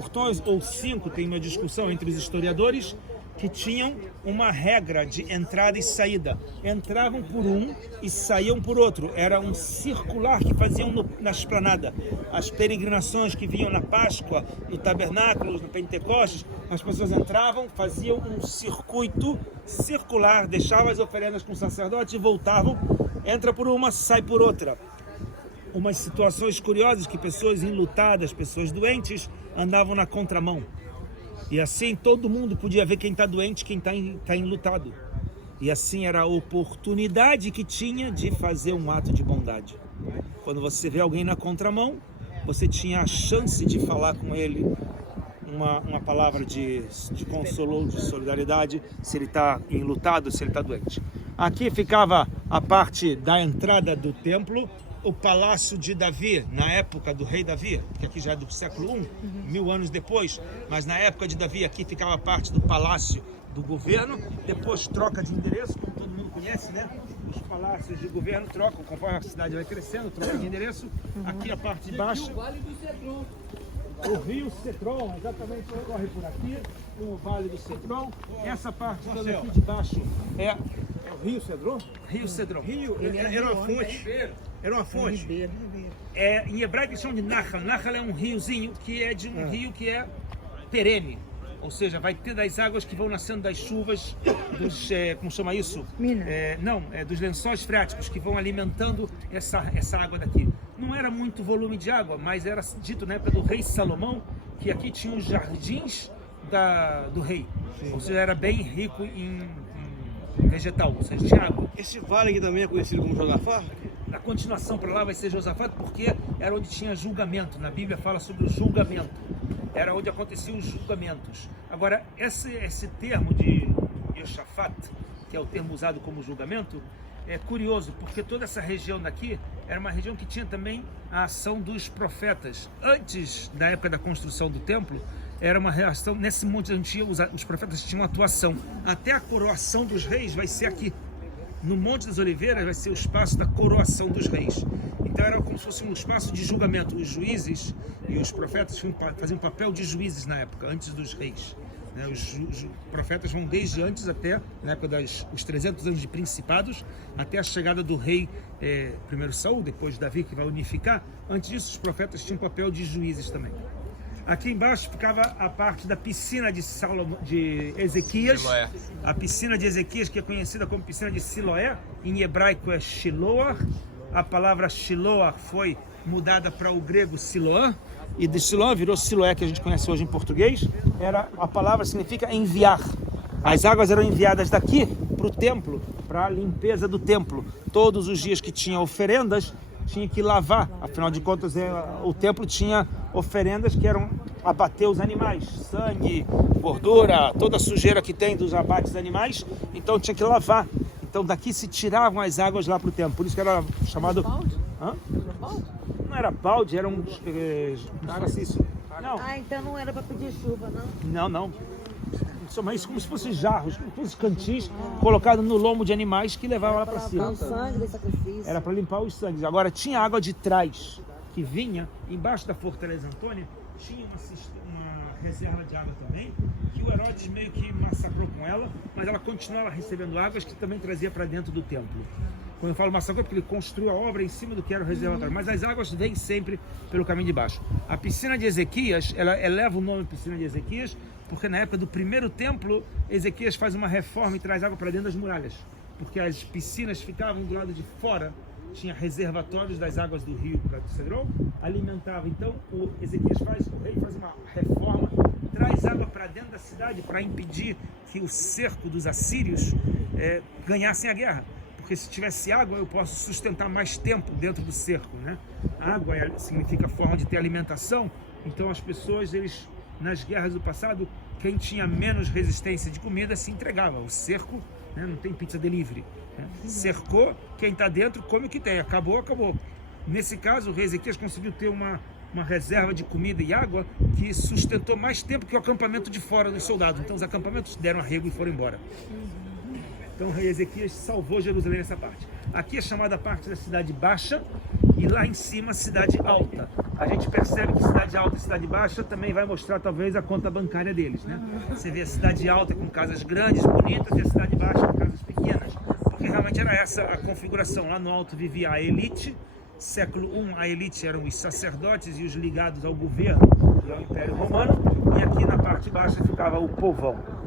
portões ou 5, tem uma discussão entre os historiadores, que tinham uma regra de entrada e saída. Entravam por um e saíam por outro. Era um circular que faziam na esplanada. As peregrinações que vinham na Páscoa, no Tabernáculo, no Pentecostes, as pessoas entravam, faziam um circuito circular, deixavam as oferendas com o sacerdote e voltavam. Entra por uma, sai por outra. Umas situações curiosas que pessoas enlutadas, pessoas doentes, andavam na contramão. E assim todo mundo podia ver quem está doente, quem está enlutado. E assim era a oportunidade que tinha de fazer um ato de bondade. Quando você vê alguém na contramão, você tinha a chance de falar com ele uma palavra de consolo, de solidariedade, se ele está enlutado, se ele está doente. Aqui ficava a parte da entrada do templo, o palácio de Davi, na época do rei Davi, que aqui já é do século I, 1000 anos depois, mas na época de Davi aqui ficava parte do palácio do governo, depois troca de endereço, como todo mundo conhece, né? Os palácios de governo trocam, conforme a cidade vai crescendo, troca de endereço. Aqui a parte de baixo, o rio Cedron, exatamente, corre por aqui, o Vale do Cedron. Essa parte toda aqui de baixo é o Rio Cedron? Rio Cedron. Era uma fonte. Era uma fonte. Em hebraico eles chamam de Nahal. Nahal é um riozinho que é de um rio que é perene. Ou seja, vai ter das águas que vão nascendo das chuvas, dos, como chama isso? Dos lençóis freáticos que vão alimentando essa água daqui. Não era muito volume de água, mas era dito na época do rei Salomão que aqui tinha os jardins do rei. Sim. Ou seja, era bem rico em vegetal, ou seja, tinha água. Esse vale aqui também é conhecido como Josafá? A continuação para lá vai ser Josafá, porque era onde tinha julgamento. Na Bíblia fala sobre o julgamento. Era onde aconteciam os julgamentos. Agora, esse termo de Yeshafat, que é o termo usado como julgamento, é curioso, porque toda essa região daqui era uma região que tinha também a ação dos profetas. Antes da época da construção do templo, era uma reação, nesse monte onde os profetas tinham atuação. Até a coroação dos reis vai ser aqui. No Monte das Oliveiras vai ser o espaço da coroação dos reis. Então era como se fosse um espaço de julgamento. Os juízes e os profetas faziam papel de juízes na época, antes dos reis. Os profetas vão desde antes até, na época dos 300 anos de principados, até a chegada do rei, primeiro Saul, depois Davi, que vai unificar. Antes disso, os profetas tinham papel de juízes também. Aqui embaixo ficava a parte da piscina de Ezequias. Siloé. A piscina de Ezequias, que é conhecida como piscina de Siloé, em hebraico é Shiloah. A palavra Shiloah foi mudada para o grego Siloã, e de Siloã virou Siloé, que a gente conhece hoje em português. A palavra significa enviar. As águas eram enviadas daqui para o templo, para a limpeza do templo. Todos os dias que tinha oferendas, tinha que lavar, afinal de contas o templo tinha oferendas que eram abater os animais, sangue, gordura, toda a sujeira que tem dos abates animais, então tinha que lavar. Então daqui se tiravam as águas lá para o templo, por isso que era chamado... Balde? Hã? Não era balde, era um... Não. Então não era para pedir chuva, não? Não. Mas como se fossem jarros, como se fossem cantins colocados no lombo de animais que levavam lá para cima. O sangue do sacrifício. Era para limpar os sangues. Agora tinha água de trás que vinha embaixo da Fortaleza Antônia, tinha uma reserva de água também, que o Herodes meio que massacrou com ela, mas ela continuava recebendo águas que também trazia para dentro do templo. Quando eu falo massacrou, porque ele construiu a obra em cima do que era o reservatório, mas as águas vêm sempre pelo caminho de baixo. A piscina de Ezequias, ela leva o nome piscina de Ezequias, porque na época do primeiro templo, Ezequias faz uma reforma e traz água para dentro das muralhas, porque as piscinas ficavam do lado de fora, tinha reservatórios das águas do rio Cedron, alimentava. Então o rei faz uma reforma, traz água para dentro da cidade para impedir que o cerco dos assírios ganhassem a guerra. Porque se tivesse água, eu posso sustentar mais tempo dentro do cerco, né? Água significa forma de ter alimentação, então as pessoas, nas guerras do passado, quem tinha menos resistência de comida se entregava. O cerco, né? Não tem pizza delivery. Né? Cercou, quem está dentro come o que tem, acabou. Nesse caso, o rei Ezequias conseguiu ter uma reserva de comida e água que sustentou mais tempo que o acampamento de fora dos soldados. Então os acampamentos deram arrego e foram embora. Então o rei Ezequias salvou Jerusalém nessa parte. Aqui é chamada a parte da cidade baixa, e lá em cima cidade alta. A gente percebe que cidade alta e cidade baixa também vai mostrar talvez a conta bancária deles, né? Você vê a cidade alta com casas grandes, bonitas, e a cidade baixa com casas pequenas, porque realmente era essa a configuração. Lá no alto vivia a elite. Século I, a elite eram os sacerdotes e os ligados ao governo e ao Império Romano, e aqui na parte baixa ficava o povão.